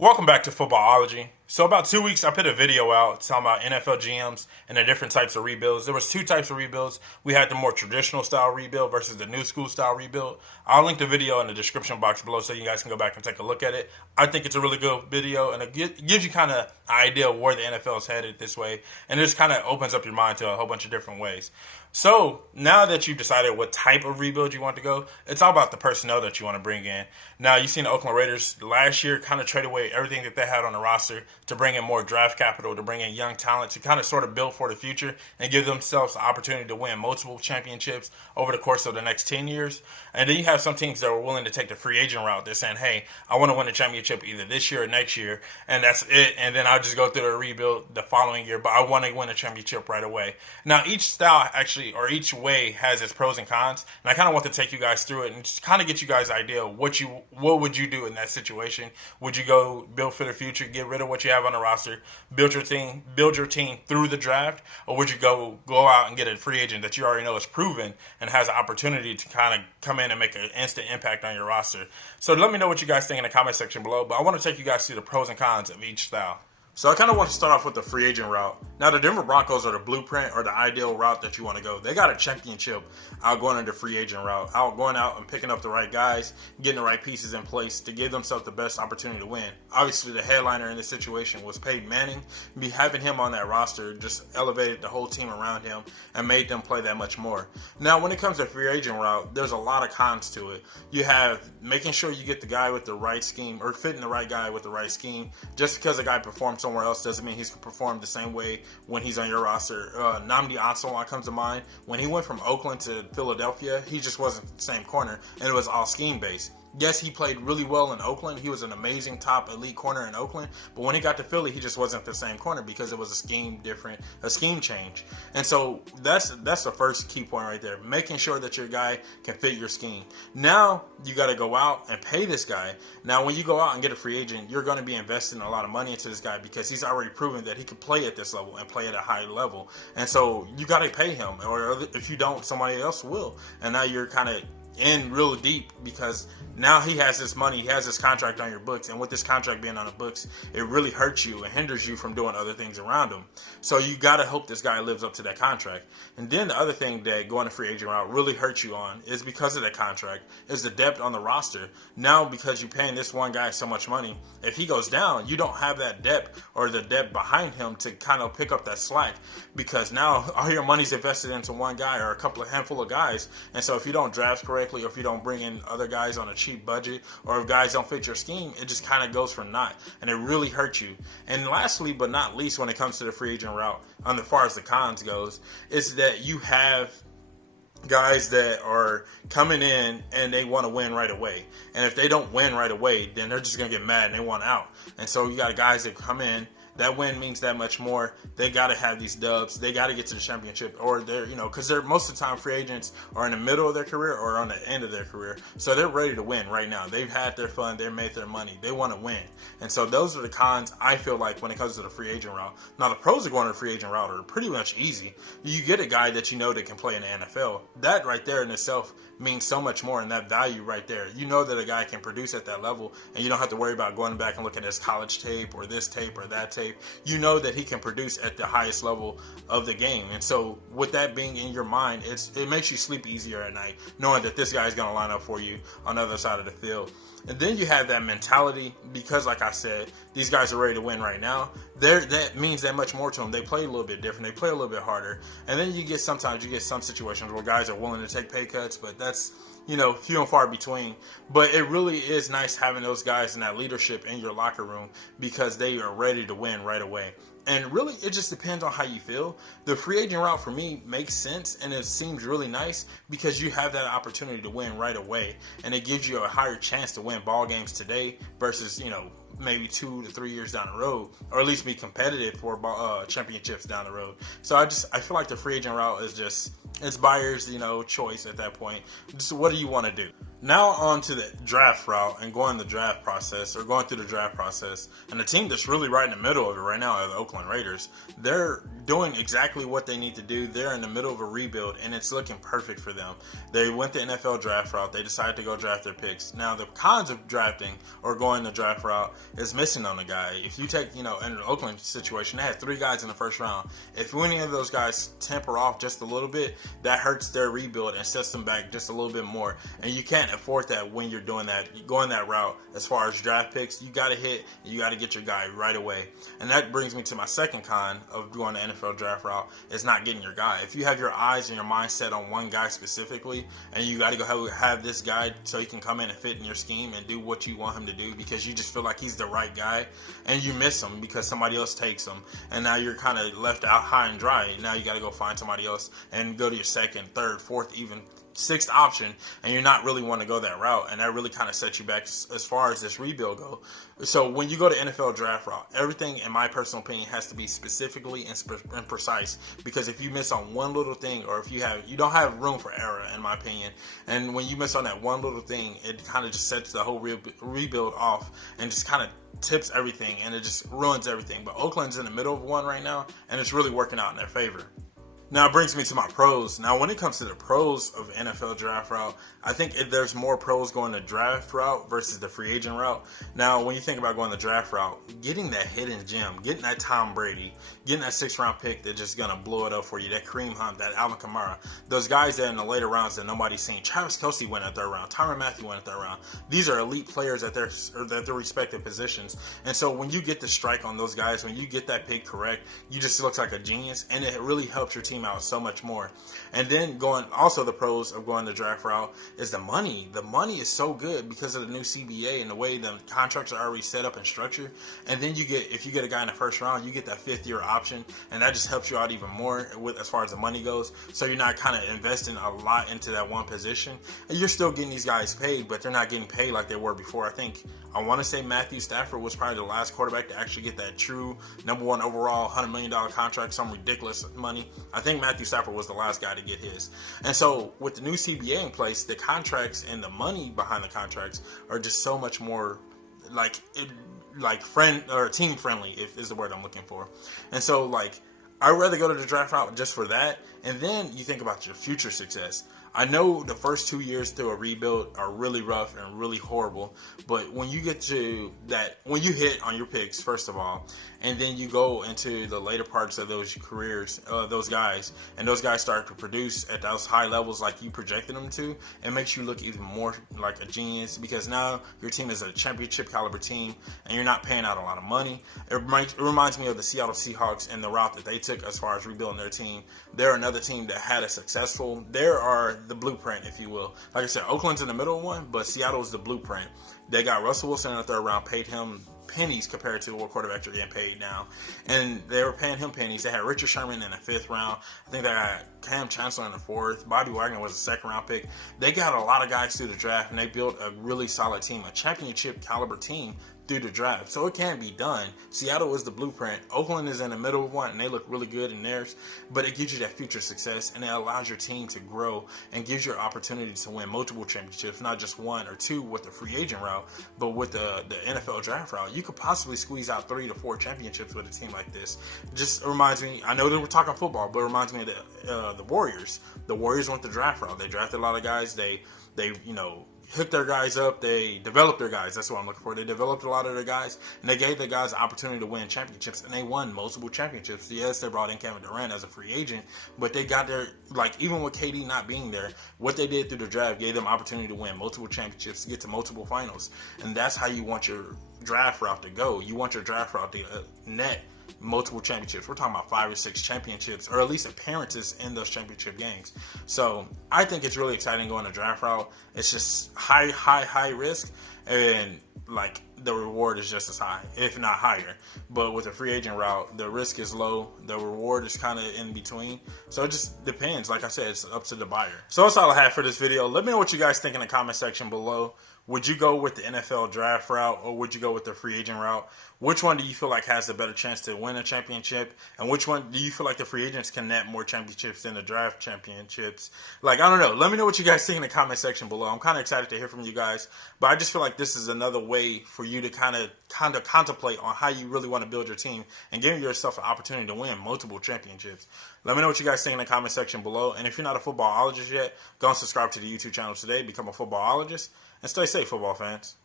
Welcome back to Footballology. So about 2 weeks, I put a video out talking about NFL GMs and the different types of rebuilds. There was two types of rebuilds. We had the more traditional style rebuild versus the new school style rebuild. I'll link the video in the description box below so you guys can go back and take a look at it. I think it's a really good video, and it gives you kind of an idea of where the NFL is headed this way, and it just kind of opens up your mind to a whole bunch of different ways. So now that you've decided what type of rebuild you want to go, it's all about the personnel that you want to bring in. Now, you've seen the Oakland Raiders last year kind of trade away everything that they had on the roster to bring in more draft capital, to bring in young talent, to kind of sort of build for the future and give themselves the opportunity to win multiple championships over the course of the next 10 years. And then you have some teams that are willing to take the free agent route. They're saying, hey, I want to win a championship either this year or next year, and that's it. And then I'll just go through the rebuild the following year, but I want to win a championship right away. Now, each style actually, or each way has its pros and cons, and I kind of want to take you guys through it and just kind of get you guys an idea of what would you do in that situation. Would you go build for the future, get rid of what you have on the roster, build your team through the draft, or would you go out and get a free agent that you already know is proven and has an opportunity to kind of come in and make an instant impact on your roster? So let me know what you guys think in the comment section below, but I want to take you guys through the pros and cons of each style. So I kind of want to start off with the free agent route. Now, the Denver Broncos are the blueprint or the ideal route that you want to go. They got a championship out going on the free agent route, going out and picking up the right guys, getting the right pieces in place to give themselves the best opportunity to win. Obviously, the headliner in this situation was Peyton Manning. Having him on that roster just elevated the whole team around him and made them play that much more. Now, when it comes to free agent route, there's a lot of cons to it. You have making sure you get the guy with the right scheme or fitting the right guy with the right scheme. Just because a guy performs somewhere else doesn't mean he's going to perform the same way when he's on your roster. Nnamdi Asomugha comes to mind. When he went from Oakland to Philadelphia, he just wasn't the same corner, and it was all scheme based. Yes, he played really well in Oakland. He was an amazing top elite corner in Oakland. But when he got to Philly, he just wasn't the same corner because it was a scheme change. And so that's the first key point right there, making sure that your guy can fit your scheme. Now you got to go out and pay this guy. Now, when you go out and get a free agent, you're going to be investing a lot of money into this guy because he's already proven that he can play at this level and play at a high level. And so you got to pay him, or if you don't, somebody else will. And now you're kind of in real deep because now he has this money, he has this contract on your books, and with this contract being on the books, it really hurts you and hinders you from doing other things around him. So you got to hope this guy lives up to that contract. And then the other thing that going to free agent route really hurts you on is because of that contract is the depth on the roster. Now, because you're paying this one guy so much money, if he goes down, you don't have that depth or the depth behind him to kind of pick up that slack, because now all your money's invested into one guy or a handful of guys. And so if you don't draft correctly, or if you don't bring in other guys on a cheap budget, or if guys don't fit your scheme, it just kind of goes for naught, and it really hurts you. And lastly, but not least, when it comes to the free agent route, as far as the cons goes, is that you have guys that are coming in and they want to win right away. And if they don't win right away, then they're just going to get mad and they want out. And so you got guys that come in, that win means that much more. They got to have these dubs. They got to get to the championship, or they're, because they're most of the time free agents are in the middle of their career or on the end of their career. So they're ready to win right now. They've had their fun. They've made their money. They want to win. And so those are the cons, I feel like, when it comes to the free agent route. Now, the pros of going to the free agent route are pretty much easy. You get a guy that you know that can play in the NFL. That right there in itself means so much more, and that value right there. You know that a guy can produce at that level, and you don't have to worry about going back and looking at his college tape or this tape or that tape. You know that he can produce at the highest level of the game. And so with that being in your mind, it makes you sleep easier at night, knowing that this guy is going to line up for you on the other side of the field. And then you have that mentality, because like I said, these guys are ready to win right now. That means that much more to them. They play a little bit different. They play a little bit harder. And then sometimes you get some situations where guys are willing to take pay cuts, but that's, few and far between. But it really is nice having those guys in that leadership in your locker room, because they are ready to win right away. And really, it just depends on how you feel. The free agent route for me makes sense, and it seems really nice because you have that opportunity to win right away, and it gives you a higher chance to win ball games today versus, maybe 2 to 3 years down the road, or at least be competitive for championships down the road. So I feel like the free agent route is just, it's buyer's, choice at that point. Just what do you want to do? Now on to the draft route and going the draft process or going through the draft process. And the team that's really right in the middle of it right now are the Oakland Raiders. They're doing exactly what they need to do. They're in the middle of a rebuild and it's looking perfect for them. They went the NFL draft route. They decided to go draft their picks. Now the cons of drafting or going the draft route is missing on a guy. If you take, in the Oakland situation, they had 3 guys in the first round. If any of those guys temper off just a little bit, that hurts their rebuild and sets them back just a little bit more. And you can't afford that when you're doing that, going that route. As far as draft picks, you got to hit, you got to get your guy right away. And that brings me to my second con of going the NFL draft route is not getting your guy. If you have your eyes and your mind set on one guy specifically, and you got to go have this guy so he can come in and fit in your scheme and do what you want him to do because you just feel like he's the right guy, and you miss him because somebody else takes him, and now you're kind of left out high and dry. Now you got to go find somebody else and go to your second, third, fourth, even 6th option, and you're not really want to go that route, and that really kind of sets you back as far as this rebuild go. So when you go to NFL draft route, everything in my personal opinion has to be specifically and precise, because if you miss on one little thing, or if you don't have room for error in my opinion, and when you miss on that one little thing, it kind of just sets the whole rebuild off and just kind of tips everything, and it just ruins everything. But Oakland's in the middle of one right now, and it's really working out in their favor. Now it brings me to my pros. Now when it comes to the pros of NFL draft route, I think there's more pros going the draft route versus the free agent route. Now when you think about going the draft route, getting that hidden gem, getting that Tom Brady, getting that 6th round pick that's just going to blow it up for you, that Kareem Hunt, that Alvin Kamara, those guys that in the later rounds that nobody's seen. Travis Kelce went in the 3rd round, Tyrann Mathieu went in the 3rd round. These are elite players at their respective positions. And so when you get the strike on those guys, when you get that pick correct, you just look like a genius, and it really helps your team out so much more. And then also the pros of going the draft route is the money. The money is so good because of the new CBA and the way the contracts are already set up and structured. And then if you get a guy in the 1st round, you get that 5th year option, and that just helps you out even more as far as the money goes. So you're not kind of investing a lot into that one position, and you're still getting these guys paid, but they're not getting paid like they were before. I want to say Matthew Stafford was probably the last quarterback to actually get that true #1 overall $100 million contract, some ridiculous money. I think Matthew Stafford was the last guy to get his. And so with the new CBA in place, the contracts and the money behind the contracts are just so much more friend or team friendly, if is the word I'm looking for. And so I'd rather go to the draft route just for that. And then you think about your future success. I know the first 2 years through a rebuild are really rough and really horrible, but when you get to that, when you hit on your picks, first of all, and then you go into the later parts of those careers, those guys start to produce at those high levels like you projected them to, it makes you look even more like a genius, because now your team is a championship caliber team and you're not paying out a lot of money. It reminds me of the Seattle Seahawks and the route that they took as far as rebuilding their team. They're another team that had a successful, there are the blueprint, if you will. Like I said, Oakland's in the middle one, but Seattle is the blueprint. They got Russell Wilson in the 3rd round, paid him pennies compared to what quarterbacks are getting paid now. And they were paying him pennies. They had Richard Sherman in the 5th round. I think they got Cam Chancellor in the 4th. Bobby Wagner was a 2nd round pick. They got a lot of guys through the draft, and they built a really solid team, a championship caliber team through the draft. So it can be done. Seattle is the blueprint. Oakland is in the middle of one, and they look really good in theirs, but it gives you that future success, and it allows your team to grow and gives you an opportunity to win multiple championships, not just 1 or 2 with the free agent route, but with the NFL draft route. You could possibly squeeze out 3 to 4 championships with a team like this. Just reminds me, I know that we're talking football, but it reminds me of the Warriors. The Warriors went the draft route. They drafted a lot of guys. They hooked their guys up. They developed their guys. That's what I'm looking for. They developed a lot of their guys, and they gave their guys the opportunity to win championships, and they won multiple championships. Yes, they brought in Kevin Durant as a free agent, but they got their, even with KD not being there, what they did through the draft gave them opportunity to win multiple championships, to get to multiple finals. And that's how you want your draft route to go. You want your draft route to net multiple championships. We're talking about 5 or 6 championships, or at least appearances in those championship games. So I think it's really exciting going the draft route. It's just high risk, and the reward is just as high, if not higher. But with a free agent route, the risk is low, the reward is kind of in between. So it just depends. Like I said, it's up to the buyer. So that's all I have for this video. Let me know what you guys think in the comment section below. Would you go with the NFL draft route or would you go with the free agent route? Which one do you feel like has a better chance to win a championship? And which one do you feel like the free agents can net more championships than the draft championships? Like, I don't know. Let me know what you guys think in the comment section below. I'm kind of excited to hear from you guys. But I just feel like this is another way for you to kind of contemplate on how you really want to build your team and give yourself an opportunity to win multiple championships. Let me know what you guys think in the comment section below. And if you're not a footballologist yet, go and subscribe to the YouTube channel today. Become a footballologist. And stay safe, football fans.